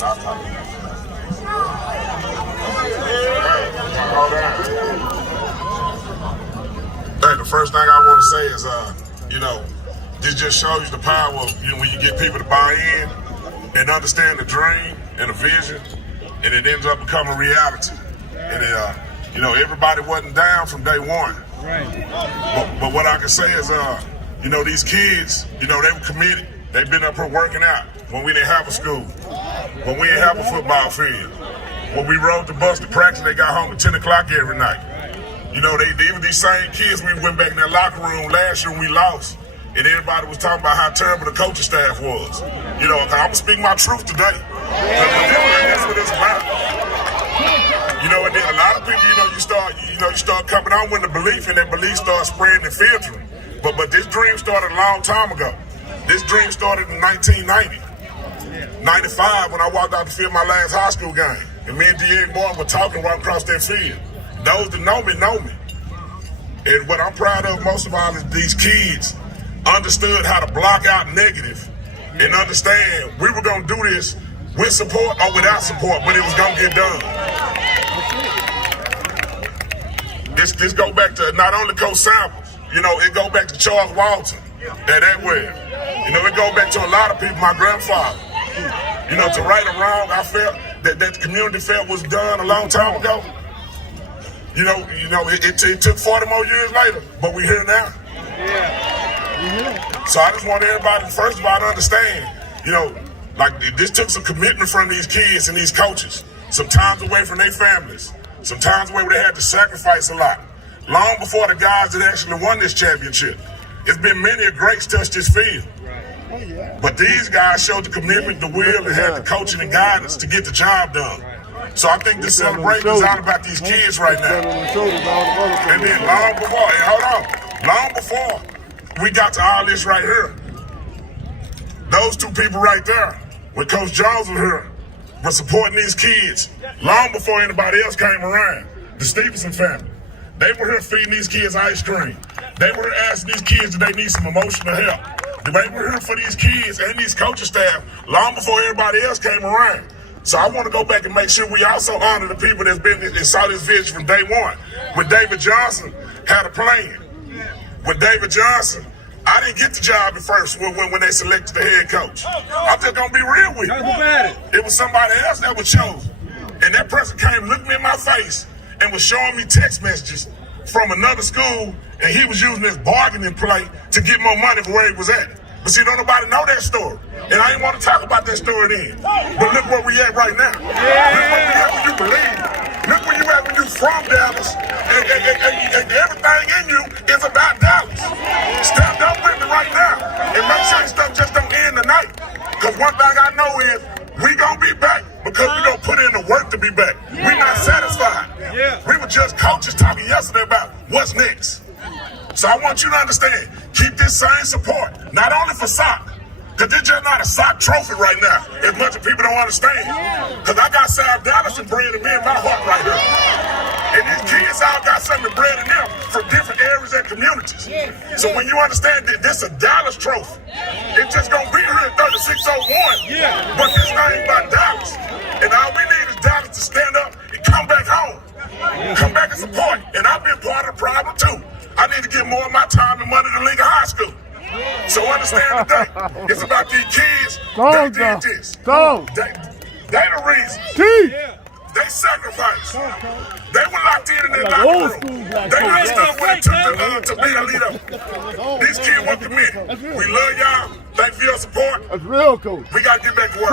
Hey, the first thing I want to say is, this just shows you the power of when you get people to buy in and understand the dream and the vision, and it ends up becoming reality. And everybody wasn't down from day one. Right. But what I can say is, these kids, they were committed. They've been up here working out when we didn't have a school, when we didn't have a football field. When we rode the bus to practice, they got home at 10 o'clock every night. Even these same kids, we went back in that locker room last year and we lost. And everybody was talking about how terrible the coaching staff was. I'm going to speak my truth today. That's what it's about. And then a lot of people, you start coming on when the belief, and that belief starts spreading and filtering. But this dream started a long time ago. This dream started in 1990. 95 when I walked out to field my last high school game. And me and Diego Moore were talking right across that field. Those that know me, know me. And what I'm proud of most of all is these kids understood how to block out negative and understand we were going to do this with support or without support, but it was going to get done. This go back to not only Coach Samples, it go back to Charles Walton at that way. It go back to a lot of people, my grandfather. To right or wrong, I felt that the community felt was done a long time ago. It took 40 more years later, but we're here now. So I just want everybody, first of all, to understand, this took some commitment from these kids and these coaches, some times away from their families, some times away where they had to sacrifice a lot. Long before the guys that actually won this championship, it's been many a greats touched this field. But these guys showed the commitment, the will, and had the coaching and guidance to get the job done. So I think this celebration is all about these kids right now. And then long before we got to all this right here, those two people right there, when Coach Jones was here, were supporting these kids long before anybody else came around. The Stevenson family. They were here feeding these kids ice cream. They were here asking these kids if they need some emotional help. They were here for these kids and these coaching staff long before everybody else came around. So I want to go back and make sure we also honor the people that's been and saw this vision from day one. When David Johnson had a plan. When David Johnson, I didn't get the job at first when they selected the head coach. I'm just going to be real with you. It was somebody else that was chosen. And that person came, looked me in my face, and was showing me text messages from another school, and he was using this bargaining play to get more money for where he was at. But see, don't nobody know that story. And I didn't want to talk about that story then. But look where we at right now. Look where we at when you believe. Look where you at when you from Dallas. And everything in you is about Dallas. Stand up with me right now. And make sure stuff just don't end tonight. Because one thing I know is we going to be back because we going to put in the work to be back. We not satisfied. We were just coaches talking yesterday about what's next. So I want you to understand, keep this same support, not only for soccer, because this just not a sock trophy right now, as much as people don't understand. Because I got South Dallas and bred in me in my heart right here. And these kids all got something bred in them from different areas and communities. So when you understand that this is a Dallas trophy, it's just going to be here at 3601. But this thing about Dallas. And all we need is Dallas to stand up and come back home. Come back and support. And I've been part of the problem too. I need to give more of my time and money to League of High School. So understand today, it's about these kids. They did this. They the reason. They sacrificed. They were locked in their locker room. They understood what it took to be a leader. These kids were committed. We love y'all. Thank you for your support. That's real, Coach. We got to get back to work.